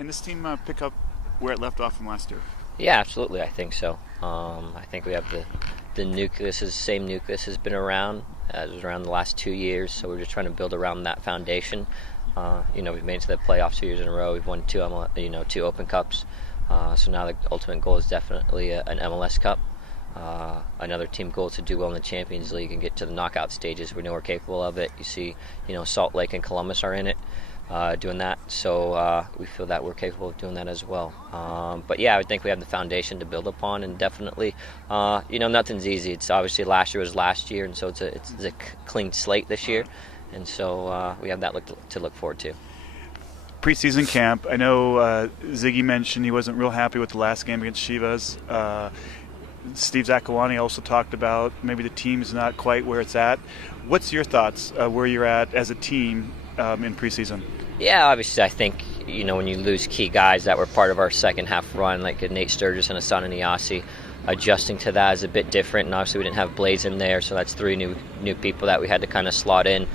Can this team pick up where it left off from last year? Yeah, absolutely. I think so. I think we have the nucleus. The same nucleus has been around. It was around the last 2 years, so we're just trying to build around that foundation. We've made it to the playoffs 2 years in a row. We've won two Open Cups. So now the ultimate goal is definitely an MLS Cup. Another team goal is to do well in the Champions League and get to the knockout stages. We know we're capable of it. You see, Salt Lake and Columbus are in it. Doing that, so we feel that we're capable of doing that as well. But yeah, I think we have the foundation to build upon, and definitely, nothing's easy. It's obviously last year was last year, and so it's a clean slate this year, and so we have that to look forward to. Preseason camp. I know Ziggy mentioned he wasn't real happy with the last game against Chivas. Steve Zakuani also talked about maybe the team's not quite where it's at. What's your thoughts where you're at as a team in preseason? Yeah, obviously, I think when you lose key guys that were part of our second half run, like Nate Sturgis and Asana Niasi, adjusting to that is a bit different. And obviously, we didn't have Blaze in there, so that's three new people that we had to kind of slot in.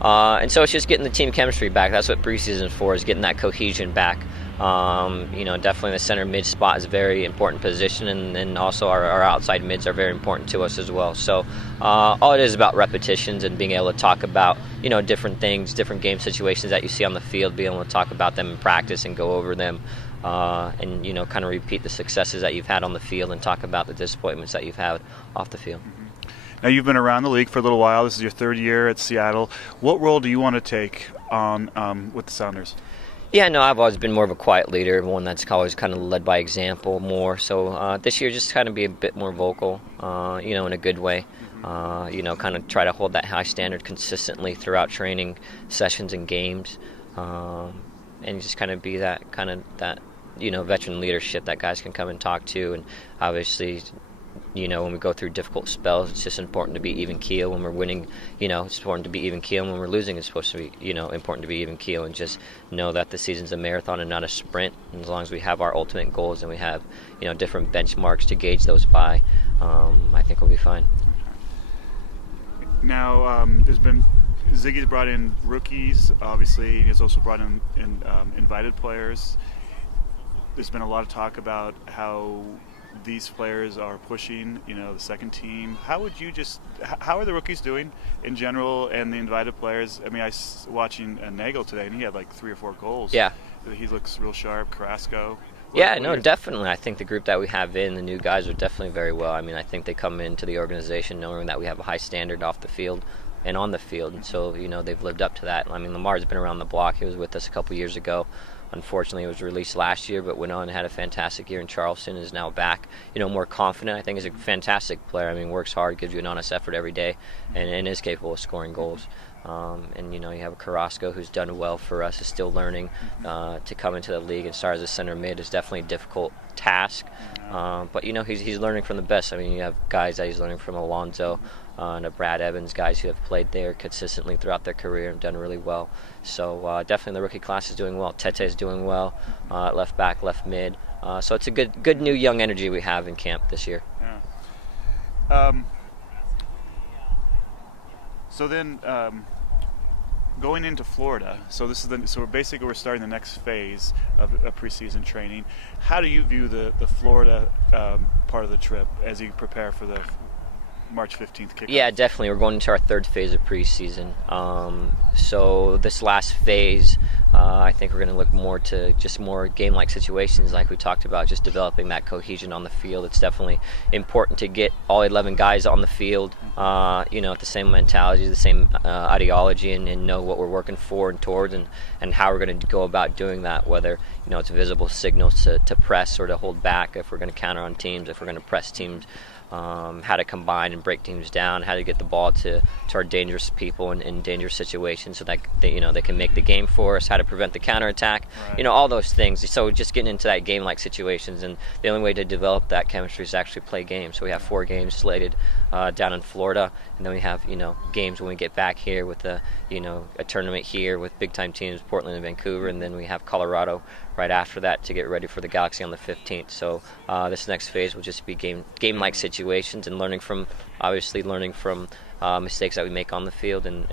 And so it's just getting the team chemistry back. That's what preseason is for, is getting that cohesion back. Definitely the center mid spot is a very important position, and also our outside mids are very important to us as well. So all it is about repetitions and being able to talk about different things, different game situations that you see on the field, being able to talk about them in practice and go over them, and kind of repeat the successes that you've had on the field and talk about the disappointments that you've had off the field. Now, you've been around the league for a little while. This is your third year at Seattle. What role do you want to take on with the Sounders? Yeah, no, I've always been more of a quiet leader, one that's always kind of led by example more. So this year, just kind of be a bit more vocal, in a good way. Kind of try to hold that high standard consistently throughout training sessions and games, and just kind of be that veteran leadership that guys can come and talk to. And obviously, when we go through difficult spells, it's just important to be even keel. When we're winning, it's important to be even keel. And when we're losing, it's supposed to be, important to be even keel, and just know that the season's a marathon and not a sprint. And as long as we have our ultimate goals and we have, different benchmarks to gauge those by, I think we'll be fine. Now, Ziggy's brought in rookies. Obviously, he's also brought in invited players. There's been a lot of talk about how these players are pushing, the second team. How are the rookies doing in general, and the invited players? I mean, I was watching Nagel today, and he had like 3 or 4 goals. Yeah. He looks real sharp. Carrasco. Definitely. I think the group that we have the new guys are definitely very well. I mean, I think they come into the organization knowing that we have a high standard off the field and on the field, and so, they've lived up to that. I mean, Lamar's been around the block. He was with us a couple years ago. Unfortunately, he was released last year, but went on and had a fantastic year in Charleston, is now back, more confident. I think he's a fantastic player. I mean, works hard, gives you an honest effort every day, and is capable of scoring goals. You have a Carrasco who's done well for us, is still learning. To come into the league and start as a center mid is definitely a difficult task. But, he's learning from the best. I mean, you have guys that he's learning from, Alonso, and Brad Evans, guys who have played there consistently throughout their career and done really well. So definitely the rookie class is doing well. Tete is doing well, left back, left mid. So it's a good new young energy we have in camp this year. Yeah. So then, going into Florida, so we're starting the next phase of preseason training. How do you view the Florida part of the trip as you prepare for the March 15th kickoff? Yeah, definitely. We're going into our third phase of preseason. So this last phase, I think we're going to look more to just more game-like situations like we talked about, just developing that cohesion on the field. It's definitely important to get all 11 guys on the field, at the same mentality, the same ideology, and know what we're working for and towards, and how we're going to go about doing that, whether it's visible signals to press or to hold back if we're going to counter on teams, if we're going to press teams, how to combine and break teams down, how to get the ball to our dangerous people in dangerous situations so that they can make the game for us, how to prevent the counterattack, right. All those things. So just getting into that game-like situations, and the only way to develop that chemistry is to actually play games. So we have 4 games slated down in Florida, and then we have games when we get back here with a tournament here with big-time teams, Portland and Vancouver, and then we have Colorado right after that to get ready for the Galaxy on the 15th. So this next phase will just be game-like situations and learning from mistakes that we make on the field and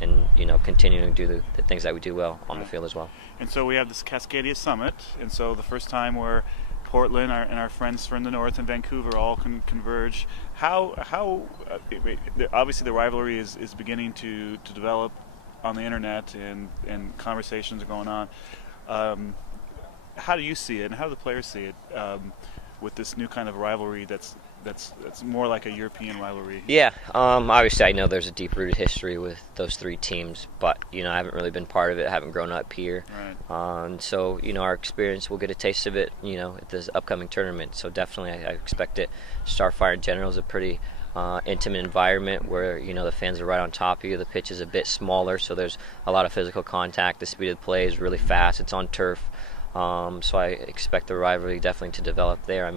continuing to do the things that we do well on the field as well. And so we have this Cascadia Summit, and so the first time where Portland and our friends from the north and Vancouver all can converge. How obviously the rivalry is beginning to develop on the internet, and conversations are going on. How do you see it, and how do the players see it with this new kind of rivalry that's more like a European rivalry? Yeah, obviously I know there's a deep-rooted history with those three teams, but I haven't really been part of it. I haven't grown up here, right. And so our experience, we'll get a taste of it, at this upcoming tournament. So definitely, I expect it. Starfire in general is a pretty intimate environment where the fans are right on top of you. The pitch is a bit smaller, so there's a lot of physical contact. The speed of the play is really fast. It's on turf, so I expect the rivalry definitely to develop there.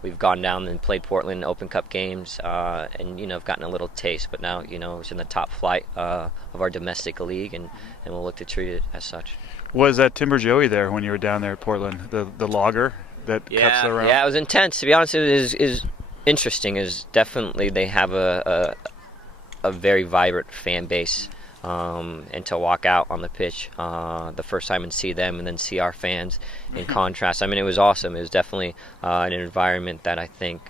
We've gone down and played Portland Open Cup games, and I've gotten a little taste. But now it's in the top flight of our domestic league, and we'll look to treat it as such. Was that Timber Joey there when you were down there at Portland? The logger that cuts around? Yeah, it was intense. To be honest, it is interesting. Is definitely they have a very vibrant fan base. And to walk out on the pitch the first time and see them and then see our fans in contrast. It was awesome. It was definitely an environment that I think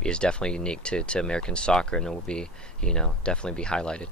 is definitely unique to American soccer, and it will be, definitely be highlighted.